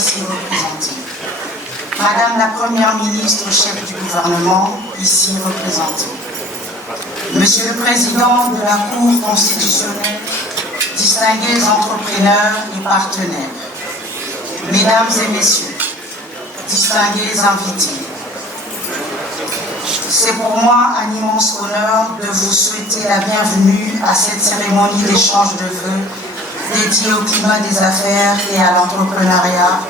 ici représentée. Madame la Première ministre, chef du gouvernement, ici représentée. Monsieur le Président de la Cour constitutionnelle, distingués entrepreneurs et partenaires, Mesdames et Messieurs, distingués invités, c'est pour moi un immense honneur de vous souhaiter la bienvenue à cette cérémonie d'échange de vœux dédiée au climat des affaires et à l'entrepreneuriat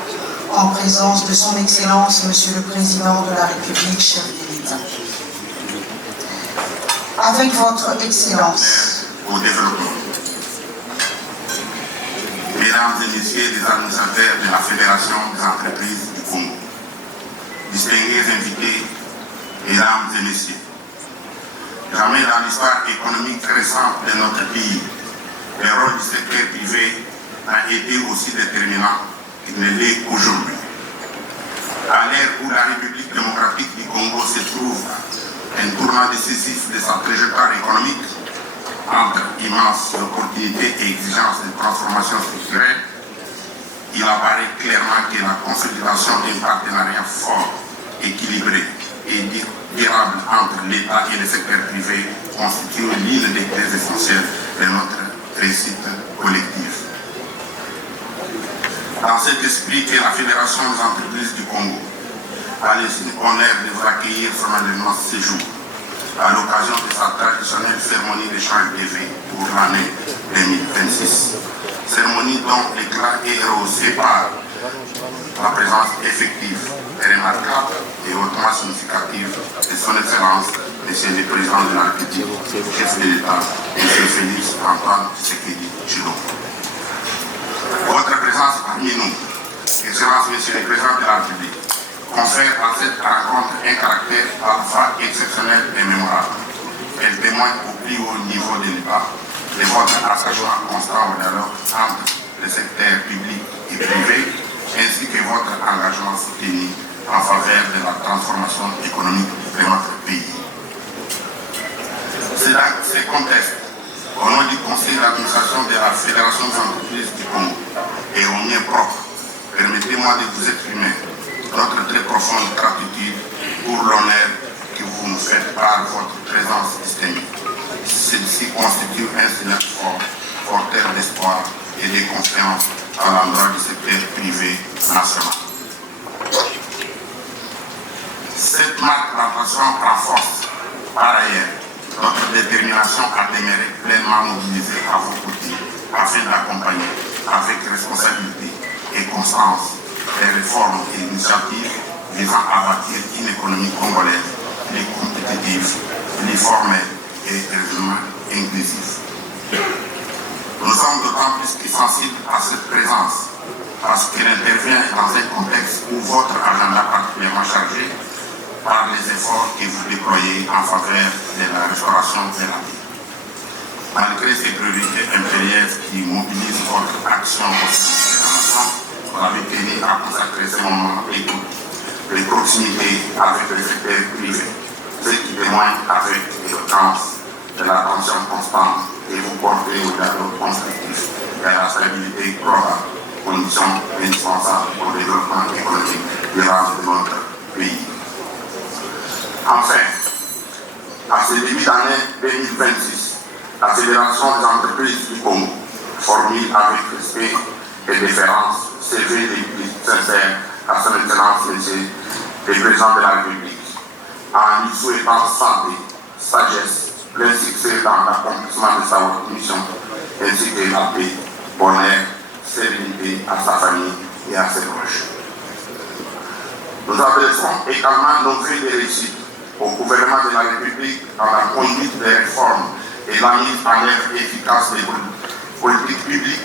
en présence de son Excellence, Monsieur le Président de la République, chef de l'État. Avec votre Excellence, au développement. Mesdames et Messieurs les administrateurs de la Fédération des entreprises du Congo, distingués invités, Mesdames et Messieurs, jamais dans l'histoire économique récente de notre pays, le rôle du secteur privé n'a été aussi déterminant qu'il ne l'est aujourd'hui. À l'ère où la République démocratique du Congo se trouve un tournant décisif de sa trajectoire économique, entre immenses opportunités et exigences de transformation structurelle, il apparaît clairement que la consolidation d'un partenariat fort, équilibré et durable entre l'État et le secteur privé constitue l'une des clés essentielles de notre réussite collective. Dans cet esprit que la Fédération des entreprises du Congo a l'honneur de vous accueillir solennellement ce jour, à l'occasion de sa traditionnelle cérémonie d'échange de vœux pour l'année 2026. Cérémonie dont l'éclat est rehaussé par la présence effective et remarquable et hautement significative de son Excellence, Monsieur le Président de la République, chef de l'État, M. Félix Antoine Tshisekedi Tshilombo. Votre présence parmi nous, Excellence, Monsieur le Président de la République, confère à cette rencontre un caractère à la fois exceptionnel et mémorable. Elle témoigne au plus haut niveau de l'État de votre attachement constant au dialogue entre le secteur public et privé, ainsi que votre engagement soutenu en faveur de la transformation économique de notre pays. C'est dans ce contexte, au nom du Conseil d'administration de la Fédération des entreprises du Congo et au mien propre, permettez-moi de vous exprimer notre très profonde gratitude pour l'honneur que vous nous faites par votre présence systémique. Celle-ci constitue un signal fort, porteur d'espoir et de confiance à l'endroit du secteur privé national. Cette marque d'attention renforce par ailleurs notre détermination à demeurer pleinement mobilisée à vos côtés afin d'accompagner avec responsabilité et constance les réformes et initiatives visant à bâtir une économie congolaise plus compétitive, plus formelle et résolument inclusive. Nous sommes d'autant plus que sensibles à cette présence parce qu'elle intervient dans un contexte où votre agenda est particulièrement chargé par les efforts que vous déployez en faveur de la restauration de la vie. Malgré ces priorités impérieuses qui mobilisent votre action au sein de la nation, vous avez tenu à consacrer ce moment d'écoute, de proximité avec le secteur privé, ce qui témoigne avec éloquence de l'attention constante que vous portez au dialogue constructif et à la stabilité globale, condition indispensable au développement économique durable de notre pays. Enfin, à ce début d'année 2026, la Fédération des entreprises du Congo, formule avec respect et déférence, CV les plus sincères à son Excellence, Monsieur le Président de la République, en lui souhaitant santé, sagesse, plein succès dans l'accomplissement de sa mission, ainsi que la paix, bonheur, sérénité à sa famille et à ses proches. Nous adressons également nos vœux de réussite au gouvernement de la République dans la conduite des réformes et la mise en œuvre efficace des politiques publiques,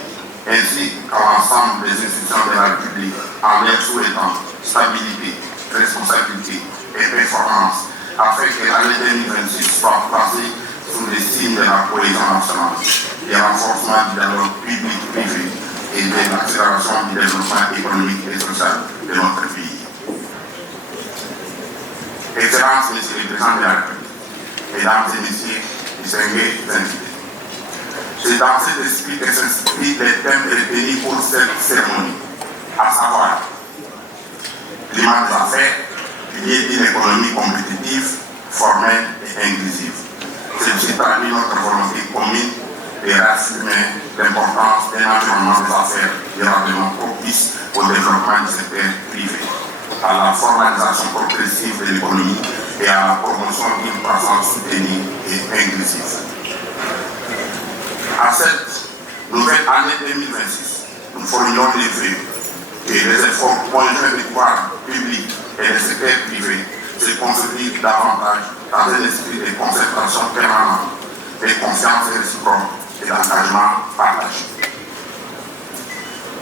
ainsi qu'à l'ensemble des institutions de la République, en leur souhaitant stabilité, responsabilité et performance, afin que l'année 2026 soit placée sous les signes de la cohésion nationale, du renforcement du dialogue public-privé et de l'accélération du développement économique et social de notre pays. Excellence, Monsieur le Président de la République, Mesdames et Messieurs, distingués invités. C'est dans cet esprit que s'inscrivent les thèmes retenus pour cette cérémonie, à savoir climat des affaires, pilier d'une économie compétitive, formelle et inclusive. Celle-ci traduit notre volonté commune de réaffirmer l'importance d'un environnement des affaires durablement propice au développement du secteur privé, à la formalisation progressive de l'économie et à la promotion d'une croissance soutenue et inclusive. À cette nouvelle année 2026, nous formulons les vœux et les efforts conjoints des pouvoirs publics et des secteurs privés se consolident davantage dans un esprit de concertation permanente, de confiance réciproque et d'engagement partagé.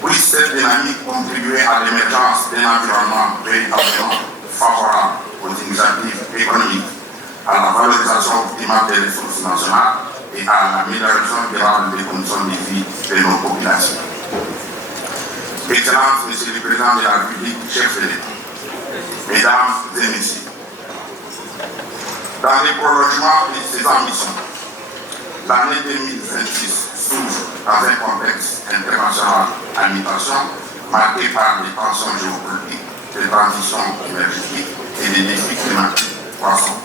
Puisse cette dynamique contribuer à l'émergence d'un environnement véritablement favorable aux initiatives économiques, à la valorisation optimale des ressources nationales et à l'amélioration durable des conditions de vie de nos populations. Excellences, Monsieur le Président de la République, chef de l'État, Mesdames et Messieurs, dans le prolongement de ces ambitions, l'année 2026 s'ouvre dans un contexte international à mutation marqué par des tensions géopolitiques, des transitions énergétiques et des défis climatiques croissants.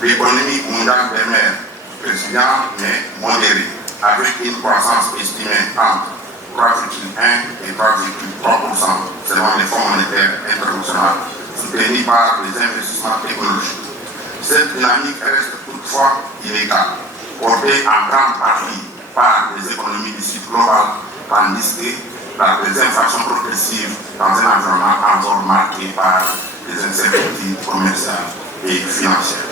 L'économie mondiale demeure résiliente mais modérée, avec une croissance estimée entre 3,1 et 3,3% selon les fonds monétaires internationaux, soutenus par les investissements technologiques. Cette dynamique reste toutefois inégale, portée en grande partie par les économies du sud global, tandis que la désinflation progressive dans un environnement encore marqué par les incertitudes commerciales et financières.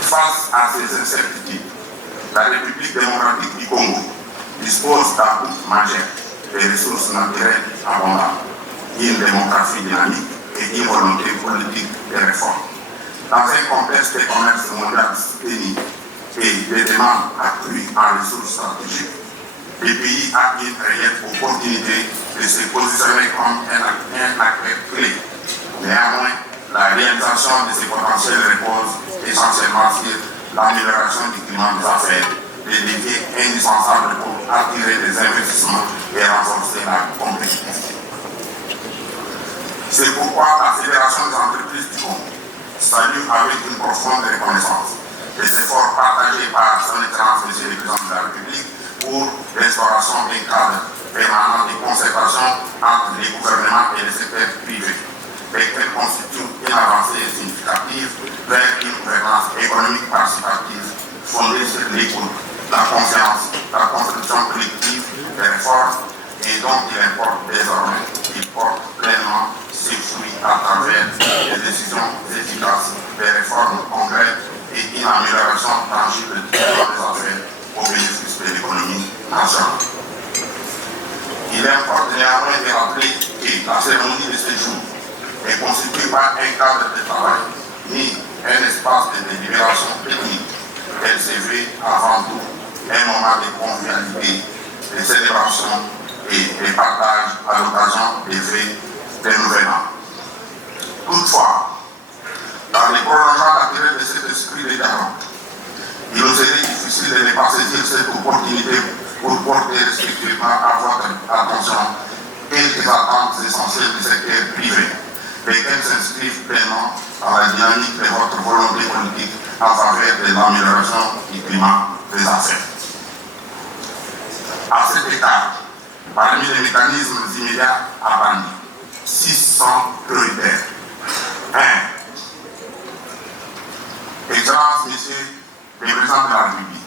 Face à ces incertitudes, la République démocratique du Congo dispose d'atouts majeurs, des ressources naturelles abondantes, une démographie dynamique et une volonté politique de réforme. Dans un contexte de commerce mondial soutenu et de demandes accrues en ressources stratégiques, le pays a une réelle opportunité de se positionner comme un acteur clé. Néanmoins, la réalisation de ces potentiels repose essentiellement sur l'amélioration du climat des affaires, des leviers indispensables pour attirer des investissements et renforcer la compétitivité. C'est pourquoi la Fédération des entreprises du Congo salue avec une profonde reconnaissance les efforts partagés par son Excellence Monsieur le Président de la République pour l'instauration d'un cadre permanent de concertation entre les gouvernements et les secteurs privés, lesquels constituent une avancée significative vers une gouvernance économique participative fondée sur l'écoute, la confiance, la construction collective des réformes et dont il importe désormais qu'il porte pleinement ses fruits à travers des décisions efficaces, des réformes concrètes et une amélioration tangible des affaires au bénéfice de l'économie nationale. Il importe néanmoins de rappeler que la cérémonie de ce jour ne constitue pas un cadre de travail ni un espace de délibération technique. Elle se veut avant tout un moment de convivialité, de célébration et de partage à l'occasion des vœux des nouvel an. Toutefois, dans le prolongement naturel de cet esprit de dialogue, il nous est difficile de ne pas saisir cette opportunité pour porter respectivement à votre attention quelques attentes essentielles du secteur privé, lesquelles s'inscrivent pleinement dans la dynamique de votre volonté politique en faveur de l'amélioration du climat des affaires. À cet égard, parmi les mécanismes immédiats à bannir, 600 prioritaires. 1. Excellences, Messieurs les Présidents de la République,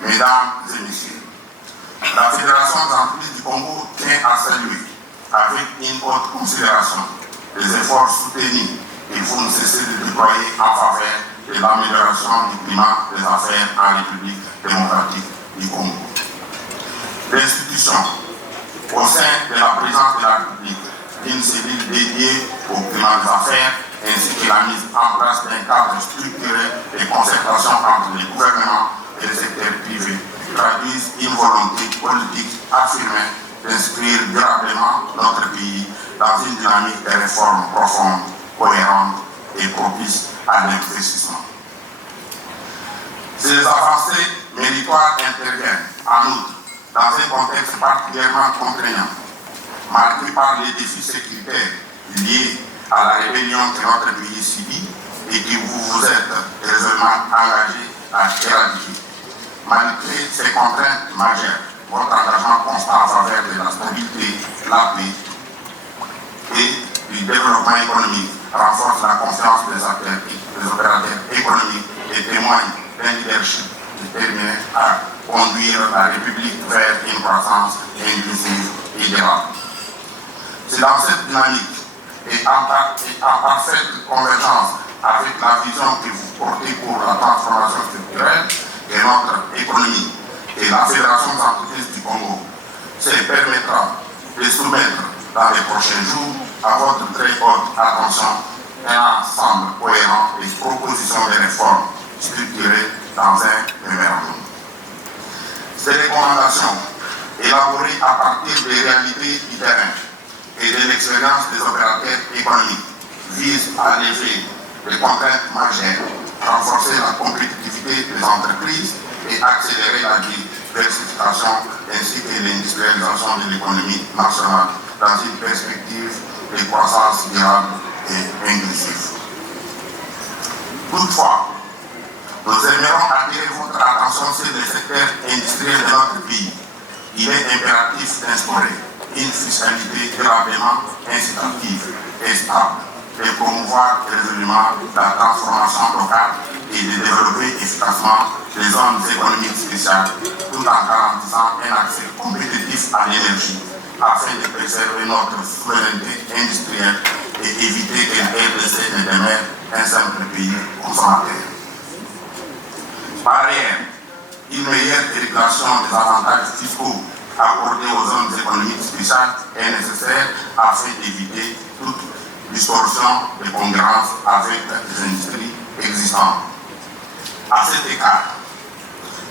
Mesdames et Messieurs, la Fédération des entreprises du Congo tient à saluer avec une haute considération les efforts soutenus qu'il faut ne cesser de déployer en faveur de l'amélioration du climat des affaires en République démocratique du Congo. L'institution, au sein de la présidence de la République, d'une cellule dédiée au climat des affaires, ainsi que la mise en place d'un cadre structuré de concertation entre les gouvernements et les secteurs privés, traduisent une volonté politique affirmée d'inscrire durablement notre pays dans une dynamique de réforme profonde, cohérente et propice à l'investissement. Ces avancées méritoires interviennent en outre dans un contexte particulièrement contraignant, marqué par les défis sécuritaires liés à la rébellion que notre pays subit et que vous êtes résolument engagés à éradiquer. Malgré ces contraintes majeures, votre engagement constant en faveur de la stabilité, la paix et du développement économique renforce la confiance des opérateurs économiques et témoigne d'un leadership déterminé à conduire la République vers une croissance inclusive et durable. C'est dans cette dynamique et en parfaite convergence avec la vision que vous portez pour la transformation structurelle de notre économie et la Fédération des entreprises du Congo se permettra de soumettre dans les prochains jours à votre très haute attention un ensemble cohérent de propositions de réformes structurées dans un mémorandum. Ces recommandations, élaborées à partir des réalités du terrain et de l'expérience des opérateurs économiques, visent à lever les contraintes majeures, renforcer la compétitivité des entreprises et accélérer la diversification ainsi que l'industrialisation de l'économie nationale dans une perspective de croissance durable et inclusive. Toutefois, nous aimerons attirer votre attention sur le secteur industriel de notre pays. Il est impératif d'instaurer une fiscalité durablement incitative et stable, de promouvoir résolument la transformation locale et de développer efficacement les zones économiques spéciales, tout en garantissant un accès compétitif à l'énergie, afin de préserver notre souveraineté industrielle et éviter que la RDC ne demeure un simple pays consommateur. Par ailleurs, une meilleure régulation des avantages fiscaux accordés aux zones économiques spéciales est nécessaire afin d'éviter toute distorsion de concurrence avec les industries existantes. À cet égard,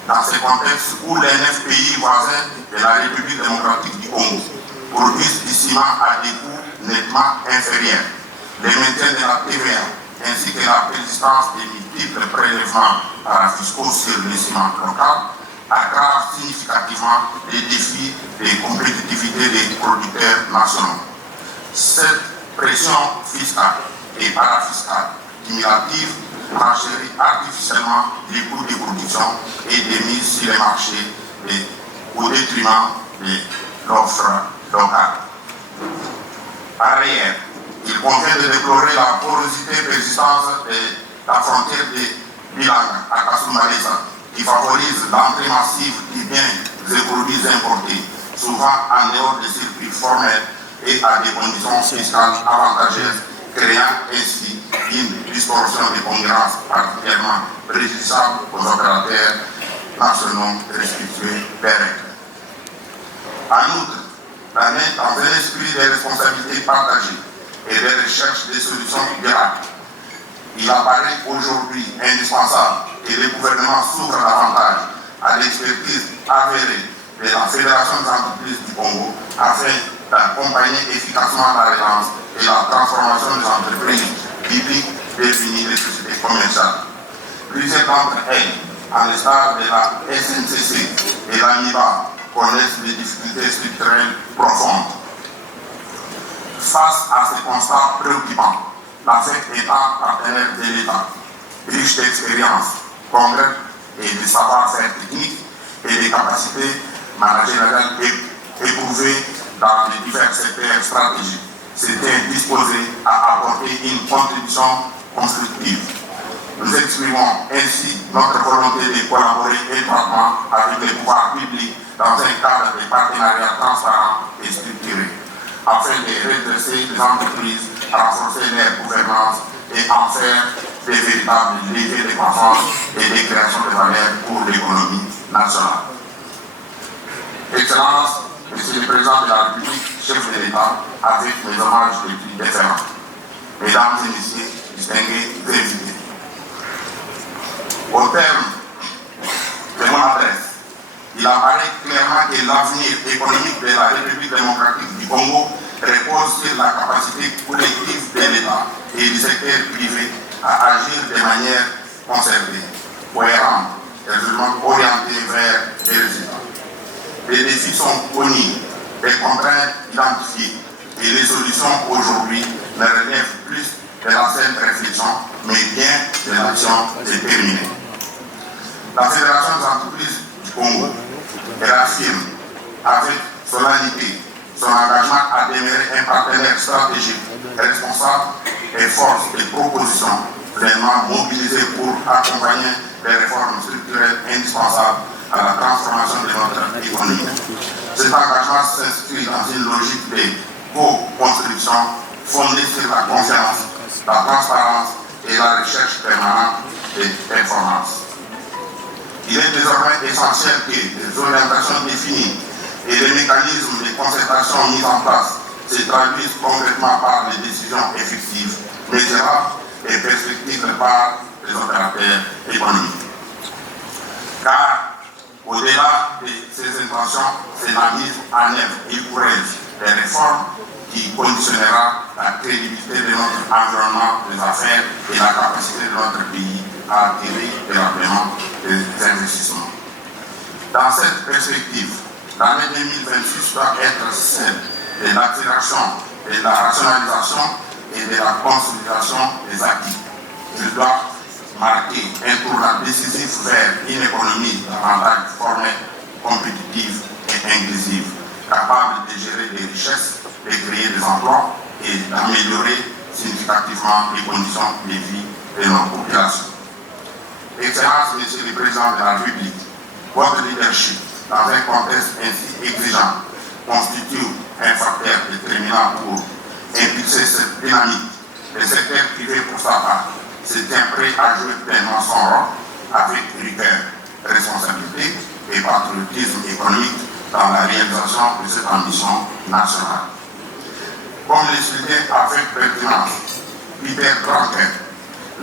dans ce contexte où les 9 pays voisins de la République démocratique du Congo produisent du ciment à des coûts nettement inférieurs, le maintien de la TVA ainsi que la persistance des multiples prélèvements parafiscaux sur le ciment local aggravent significativement les défis de compétitivité des producteurs nationaux. Cette pression fiscale et parafiscale cumulative renchérit artificiellement les coûts de production et des mises sur les marchés au détriment de l'offre locale. Par ailleurs, il convient de déplorer la porosité persistante de la frontière de Bilanga à Kasumbalesa, qui favorise l'entrée massive des biens et produits importés, souvent en dehors des circuits formels et à des conditions fiscales avantageuses, créant ainsi une distorsion de concurrence particulièrement préjudiciable aux opérateurs nationaux respectueux des règles. En outre, dans un esprit de responsabilité partagée et de recherche des solutions durables, il apparaît aujourd'hui indispensable que le gouvernement s'ouvre davantage à l'expertise avérée de la Fédération des entreprises du Congo afin d'accompagner efficacement la relance et la transformation des entreprises publiques définies des sociétés commerciales. Plusieurs d'entre elles, à l'instar de la SNCC et la MIBA, connaissent des difficultés structurelles profondes. Face à ces constats préoccupants, la FEC étant partenaire de l'État, riche d'expérience concrète et de savoir-faire technique et de capacités managériales éprouvées dans les divers secteurs stratégiques, s'était disposée à apporter une contribution constructive. Nous exprimons ainsi notre volonté de collaborer étroitement avec les pouvoirs publics dans un cadre de partenariat transparent et structuré, afin de redresser les entreprises, renforcer leur gouvernance et en faire des véritables leviers de croissance et de création de valeur pour l'économie nationale. Excellence, Monsieur le Président de la République, chef de l'État, avec mes hommages les plus déférents, Mesdames et Messieurs, distingués invités. Au terme de mon adresse, il apparaît clairement que l'avenir économique de la République démocratique du Congo repose sur la capacité collective de l'État et du secteur privé à agir de manière concertée, cohérente et résolument orientée vers les résultats. Les défis sont connus, les contraintes identifiées et les solutions aujourd'hui ne relèvent plus de la simple réflexion, mais bien de l'action déterminée. La Fédération des entreprises du Congo réaffirme avec solennité son engagement à demeurer un partenaire stratégique, responsable et force de proposition pleinement mobilisé pour accompagner les réformes structurelles indispensables à la transformation de notre économie. Cet engagement s'inscrit dans une logique de co-construction fondée sur la confiance, la transparence et la recherche permanente des performances. Il est désormais essentiel que les orientations définies et les mécanismes de concertation mis en place se traduisent concrètement par des décisions effectives, mesurables et perspectives par les opérateurs économiques. Car, au-delà de ces intentions, c'est la mise en œuvre écoureuse des réformes qui conditionnera la crédibilité de notre environnement des affaires et la capacité de notre pays à attirer durablement des investissements. Dans cette perspective, l'année 2026 doit être celle de l'accélération, de la rationalisation et de la consolidation des acquis. Il doit marquer un tournant décisif vers une économie davantage formelle, compétitive et inclusive, capable de gérer des richesses, de créer des emplois et d'améliorer significativement les conditions de vie de nos populations. Excellence, Monsieur le Président de la République, votre leadership dans un contexte ainsi exigeant constitue un facteur déterminant pour impulser cette dynamique. Le secteur privé, pour sa part, se tient prêt à jouer pleinement son rôle avec rigueur, responsabilité et patriotisme économique dans la réalisation de cette ambition nationale. Comme l'expliquait avec pertinence Peter Drucker,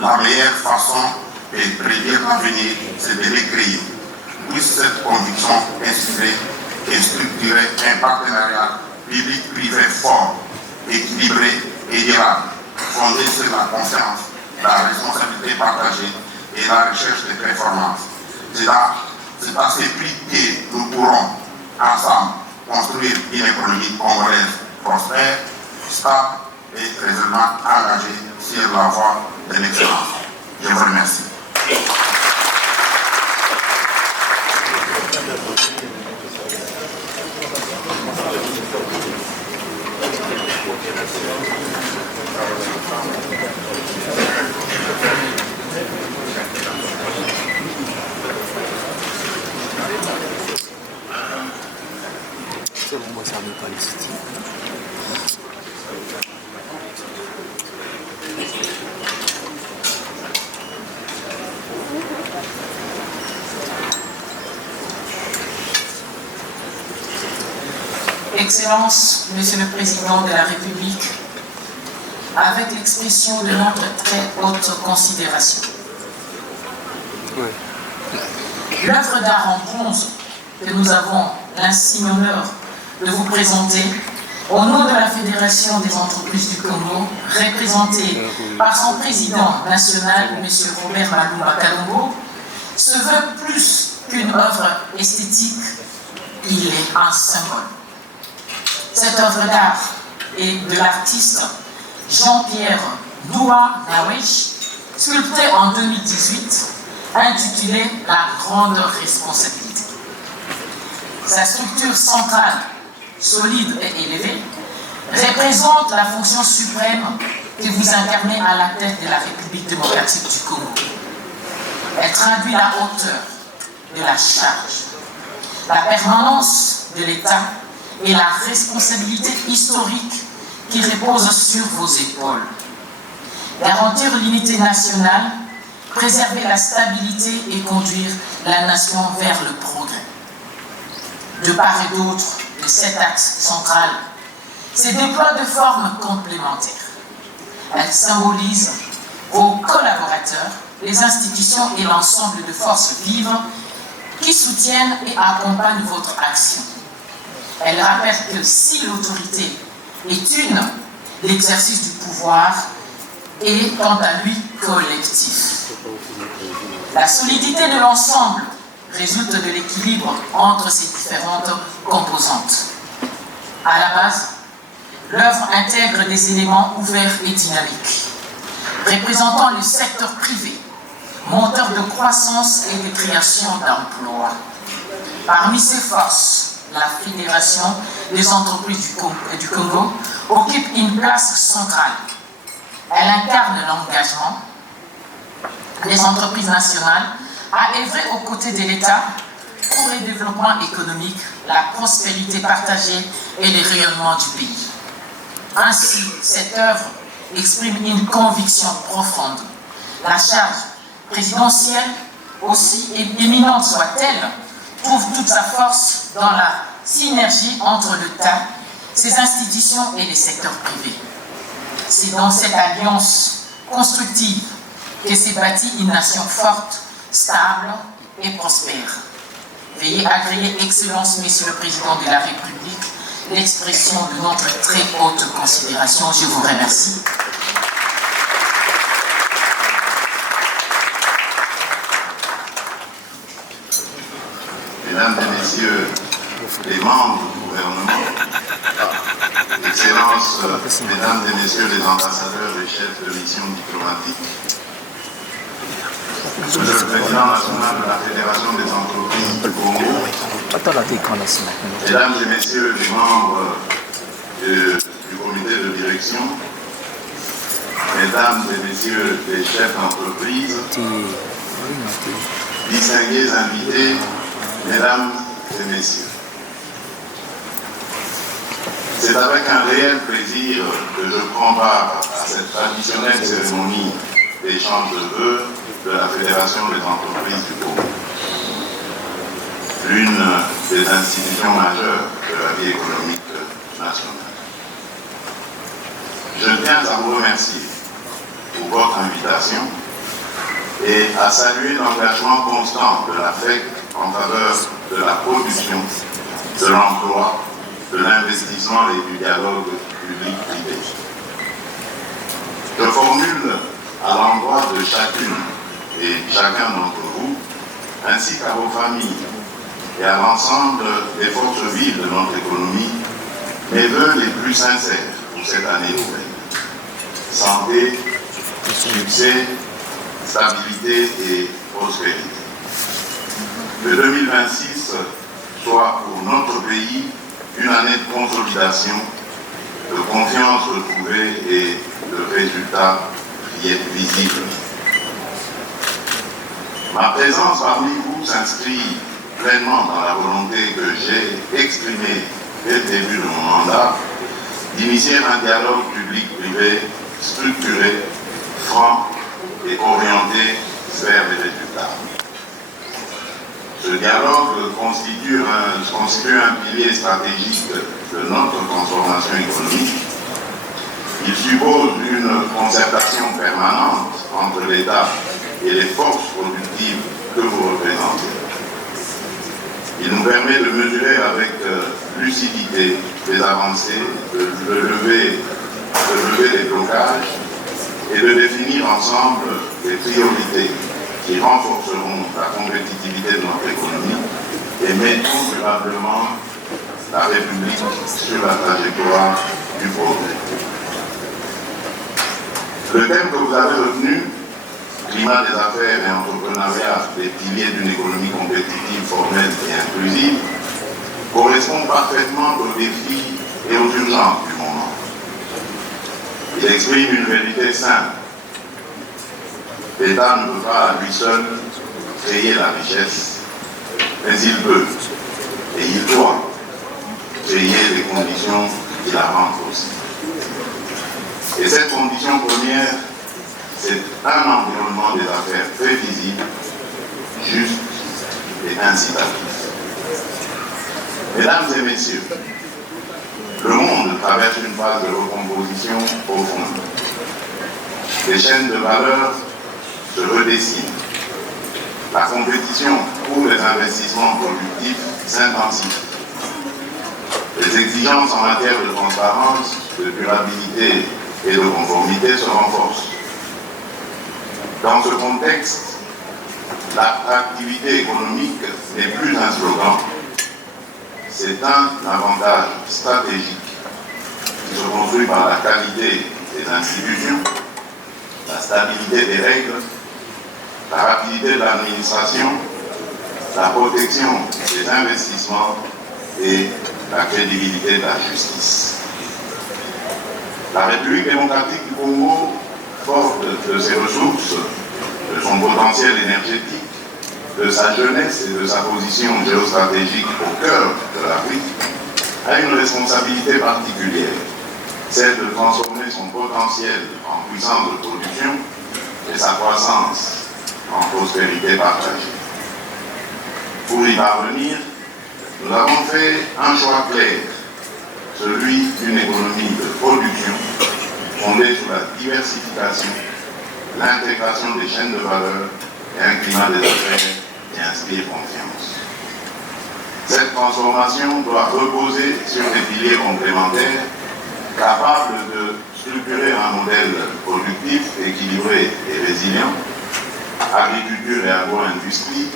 la meilleure façon de prédire l'avenir, c'est de l'écrire. Puisse cette conviction inspirer et structurer un partenariat public-privé fort, équilibré et durable, fondé sur la confiance, la responsabilité partagée et la recherche de performance. C'est à ce prix que nous pourrons ensemble construire une économie congolaise prospère, stable et résolument engagée sur la voie de l'excellence. Je vous remercie. Excellence, Monsieur le Président de la République, avec l'expression de notre très haute considération. L'œuvre d'art en bronze que nous avons l'insigne honneur de vous présenter au nom de la Fédération des entreprises du Congo, représentée par son président national, M. Robert Malumba Kalongo, se veut plus qu'une œuvre esthétique, il est un symbole. Cette œuvre d'art est de l'artiste Jean-Pierre Doua Nawesh, sculptée en 2018, intitulée « La grande responsabilité ». Sa structure centrale, solide et élevée, représente la fonction suprême que vous incarnez à la tête de la République démocratique du Congo. Elle traduit la hauteur de la charge, la permanence de l'État et la responsabilité historique qui repose sur vos épaules. Garantir l'unité nationale, préserver la stabilité et conduire la nation vers le progrès. De part et d'autre de cet axe central, se déploient de formes complémentaires. Elles symbolisent vos collaborateurs, les institutions et l'ensemble de forces vives qui soutiennent et accompagnent votre action. Elle rappelle que si l'autorité est une, l'exercice du pouvoir est quant à lui collectif. La solidité de l'ensemble résulte de l'équilibre entre ces différentes composantes. À la base, l'œuvre intègre des éléments ouverts et dynamiques, représentant le secteur privé, moteur de croissance et de création d'emplois. Parmi ces forces, la Fédération des entreprises du Congo occupe une place centrale. Elle incarne l'engagement des entreprises nationales à œuvrer aux côtés de l'État pour le développement économique, la prospérité partagée et le rayonnement du pays. Ainsi, cette œuvre exprime une conviction profonde. La charge présidentielle, aussi éminente soit-elle, trouve toute sa force dans la synergie entre l'État, ses institutions et les secteurs privés. C'est dans cette alliance constructive que s'est bâtie une nation forte, stable et prospère. Veuillez agréer, Excellence, Monsieur le Président de la République, l'expression de notre très haute considération. Je vous remercie. Mesdames et Messieurs les membres du gouvernement, Excellences, Mesdames et Messieurs les ambassadeurs et chefs de mission diplomatique, Monsieur le Président national de la Fédération des entreprises du Congo, Mesdames et Messieurs les membres du comité de direction, Mesdames et Messieurs les chefs d'entreprise, distingués invités, Mesdames et Messieurs, c'est avec un réel plaisir que je prends part à cette traditionnelle cérémonie d'échange de vœux de la Fédération des entreprises du Congo, l'une des institutions majeures de la vie économique nationale. Je tiens à vous remercier pour votre invitation et à saluer l'engagement constant de la FEC en faveur de la production, de l'emploi, de l'investissement et du dialogue public-privé. Je formule à l'endroit de chacune et chacun d'entre vous, ainsi qu'à vos familles et à l'ensemble des forces vives de notre économie, mes vœux les plus sincères pour cette année nouvelle. Santé, succès, stabilité et prospérité. Que 2026 soit pour notre pays une année de consolidation, de confiance retrouvée et de résultats visibles. Ma présence parmi vous s'inscrit pleinement dans la volonté que j'ai exprimée dès le début de mon mandat d'initier un dialogue public-privé structuré, franc et orienté vers les résultats. Ce dialogue constitue un pilier stratégique de notre transformation économique. Il suppose une concertation permanente entre l'État et les forces productives que vous représentez. Il nous permet de mesurer avec lucidité les avancées, de lever les blocages et de définir ensemble les priorités qui renforceront la compétitivité de notre économie et mettront durablement la République sur la trajectoire du progrès. Le thème que vous avez retenu, climat des affaires et entrepreneuriat, les piliers d'une économie compétitive, formelle et inclusive, correspond parfaitement aux défis et aux urgences du moment. Il exprime une vérité simple. L'État ne peut pas à lui seul créer la richesse, mais il peut et il doit créer les conditions qui la rendent aussi. Et cette condition première, c'est un environnement des affaires prévisible, juste et incitatif. Mesdames et messieurs, le monde traverse une phase de recomposition profonde. Les chaînes de valeur se redessinent. La compétition pour les investissements productifs s'intensifie. Les exigences en matière de transparence, de durabilité et de conformité se renforcent. Dans ce contexte, l'attractivité économique n'est plus un slogan, c'est un avantage stratégique qui se construit par la qualité des institutions, la stabilité des règles, la rapidité de l'administration, la protection des investissements et la crédibilité de la justice. La République démocratique du Congo, forte de ses ressources, de son potentiel énergétique, de sa jeunesse et de sa position géostratégique au cœur de l'Afrique, a une responsabilité particulière c'est de transformer son potentiel en puissance de production et sa croissance en prospérité partagée. Pour y parvenir, nous avons fait un choix clair, celui d'une économie de production fondée sur la diversification, l'intégration des chaînes de valeur et un climat des affaires qui inspire confiance. Cette transformation doit reposer sur des piliers complémentaires capables de structurer un modèle productif équilibré et résilient, agriculture et agro-industrie,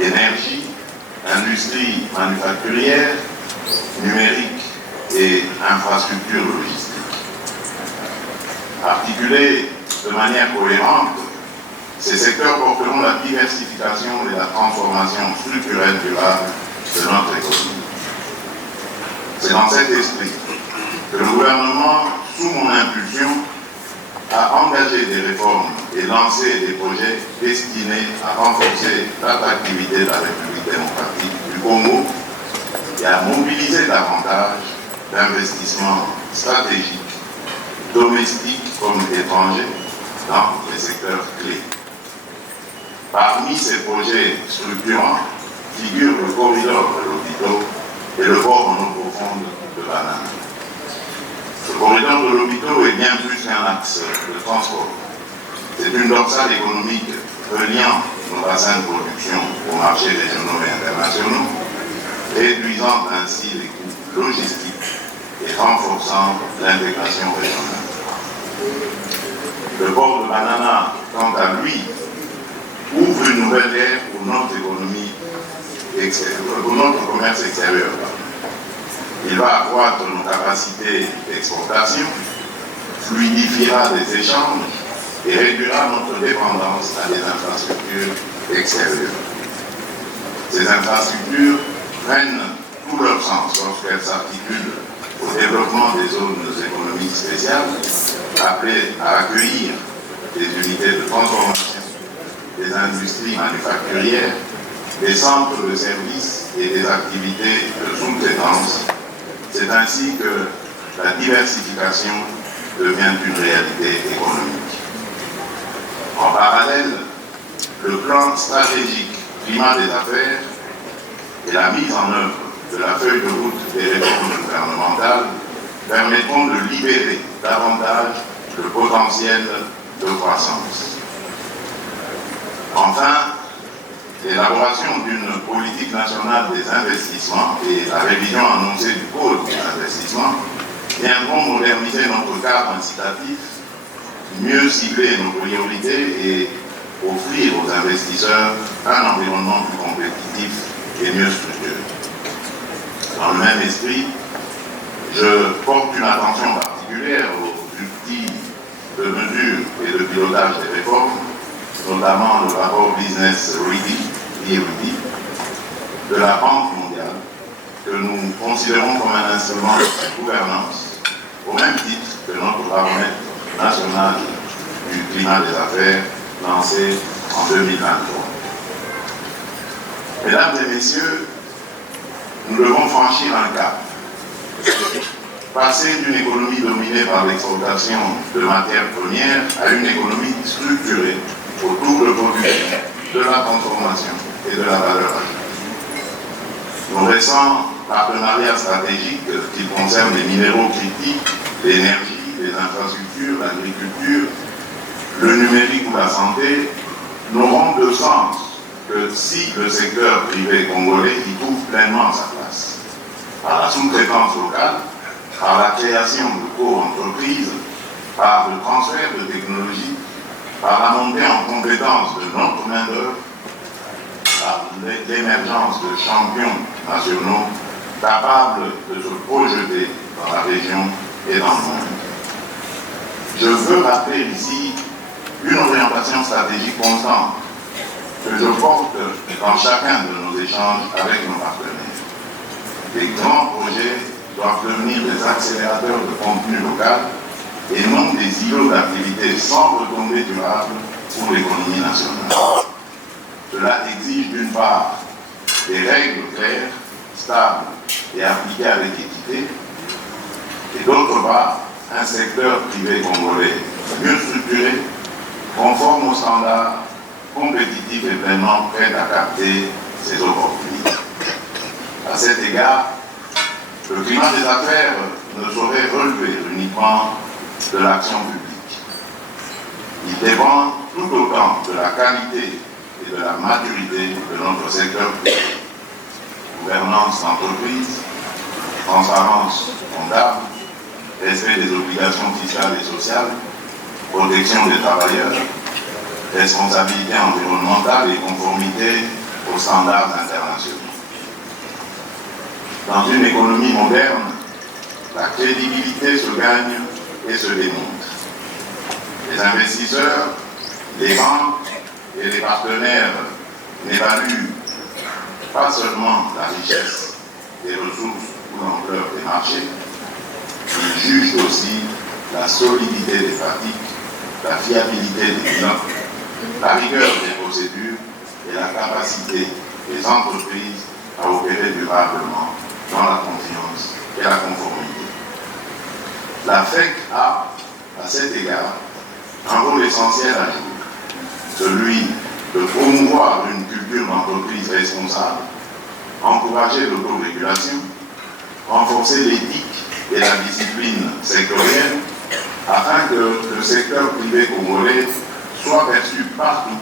énergie, industrie manufacturière, numérique et infrastructure logistique. Articulés de manière cohérente, ces secteurs porteront la diversification et la transformation structurelle durable de notre économie. C'est dans cet esprit que le gouvernement, sous mon impulsion, a engagé des réformes et lancé des projets destinés à renforcer l'attractivité de la République démocratique du Congo et à mobiliser davantage d'investissements stratégiques, domestiques comme étrangers, dans les secteurs clés. Parmi ces projets structurants figure le corridor de Lobito et le port en eau profonde de Banana. Le corridor de Lobito est bien plus qu'un axe de transport. C'est une dorsale économique reliant nos bassins de production aux marchés régionaux et internationaux, réduisant ainsi les coûts logistiques et renforçant l'intégration régionale. Le port de Banana, quant à lui, ouvre une nouvelle ère pour notre économie extérieure, pour notre commerce extérieur. Il va accroître nos capacités d'exportation, fluidifiera des échanges et réduira notre dépendance à des infrastructures extérieures. Ces infrastructures prennent tout leur sens lorsqu'elles s'articulent au développement des zones économiques spéciales, appelées à accueillir des unités de transformation, des industries manufacturières, des centres de services et des activités de sous-traitance. C'est ainsi que la diversification devient une réalité économique. En parallèle, le plan stratégique climat des affaires et la mise en œuvre de la feuille de route des réformes gouvernementales permettront de libérer davantage le potentiel de croissance. Enfin, l'élaboration d'une politique nationale des investissements et la révision annoncée du Code des investissements viendront moderniser notre cadre incitatif, mieux cibler nos priorités et offrir aux investisseurs un environnement plus compétitif et mieux structuré. Dans le même esprit, je porte une attention particulière aux outils de mesure et de pilotage des réformes, notamment le rapport Business Ready de la Banque mondiale, que nous considérons comme un instrument de gouvernance, au même titre que notre baromètre national du climat des affaires lancé en 2023. Mesdames et messieurs, nous devons franchir un cap. Passer d'une économie dominée par l'exportation de matières premières à une économie structurée autour de production, de la transformation et de la valeur ajoutée. Nos récents partenariats stratégiques qui concernent les minéraux critiques, l'énergie, les infrastructures, l'agriculture, le numérique ou la santé n'auront de sens que si le secteur privé congolais y trouve pleinement sa place. Par la sous-traitance locale, par la création de co-entreprises, par le transfert de technologies, par la montée en compétence de notre main-d'œuvre, par l'émergence de champions nationaux capables de se projeter dans la région et dans le monde. Je veux rappeler ici une orientation stratégique constante que je porte dans chacun de nos échanges avec nos partenaires. Les grands projets doivent devenir des accélérateurs de contenu local et non des îlots d'activité sans retombée durable pour l'économie nationale. Cela exige d'une part des règles claires, stables et appliquées avec équité, et d'autre part un secteur privé congolais mieux structuré, conforme aux standards, compétitif et pleinement prêt à capter ces opportunités. À cet égard, le climat des affaires ne saurait relever uniquement de l'action publique. Il dépend tout autant de la qualité et de la maturité de notre secteur privé. Gouvernance d'entreprise, transparence comptable, respect des obligations fiscales et sociales, protection des travailleurs, responsabilité environnementale et conformité aux standards internationaux. Dans une économie moderne, la crédibilité se gagne et se démontre. Les investisseurs, les banques et les partenaires n'évaluent pas seulement la richesse des ressources ou l'ampleur des marchés, ils jugent aussi la solidité des pratiques, la fiabilité des bilans, la rigueur des procédures et la capacité des entreprises à opérer durablement dans la confiance et la conformité. La FEC a, à cet égard, un rôle essentiel à jouer, celui de promouvoir une culture d'entreprise responsable, encourager l'autorégulation, renforcer l'éthique et la discipline sectorielle, afin que le secteur privé congolais soit perçu partout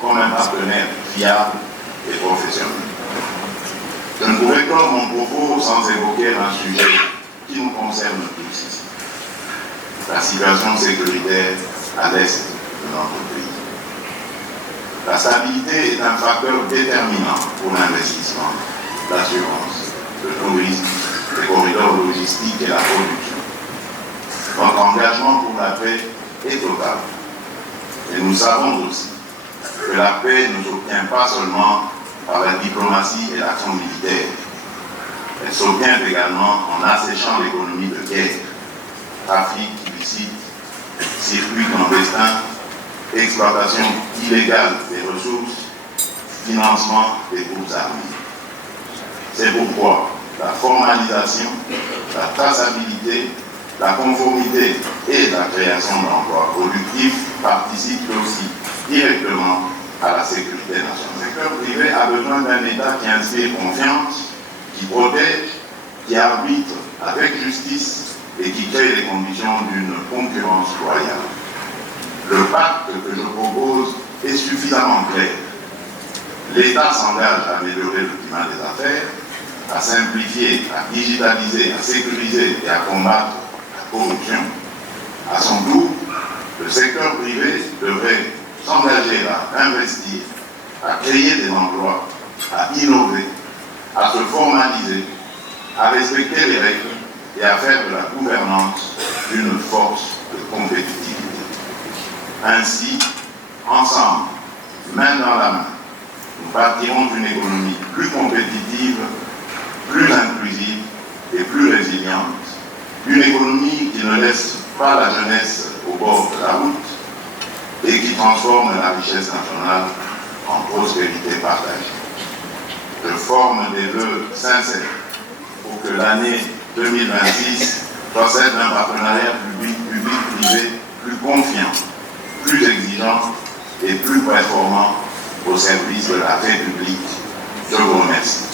comme un partenaire fiable et professionnel. Je ne pourrais clore mon propos sans évoquer un sujet qui nous concerne tous ici, la situation sécuritaire à l'est de notre pays. La stabilité est un facteur déterminant pour l'investissement, l'assurance, le tourisme, les corridors logistiques et la production. Notre engagement pour la paix est total. Et nous savons aussi que la paix ne s'obtient pas seulement par la diplomatie et l'action militaire. Elle s'obtient également en asséchant l'économie de guerre, trafic illicite, circuits clandestins, exploitation illégale des ressources, financement des groupes armés. C'est pourquoi la formalisation, la traçabilité, la conformité et la création d'emplois productifs participent aussi directement à la sécurité nationale. Le secteur privé a besoin d'un État qui inspire confiance, qui protège, qui arbitre avec justice et qui crée les conditions d'une concurrence loyale. Le pacte que je propose est suffisamment clair. L'État s'engage à améliorer le climat des affaires, à simplifier, à digitaliser, à sécuriser et à combattre la corruption. À son tour, le secteur privé devrait s'engager à investir, à créer des emplois, à innover, à se formaliser, à respecter les règles et à faire de la gouvernance une force de compétitivité. Ainsi, ensemble, main dans la main, nous bâtirons une économie plus compétitive, plus inclusive et plus résiliente, une économie qui ne laisse pas la jeunesse au bord de la route et qui transforme la richesse nationale en prospérité partagée. Je forme des vœux sincères pour que l'année 2026 soit celle d'un partenariat public-privé plus confiant, plus exigeant et plus performant au service de la République. Je vous remercie.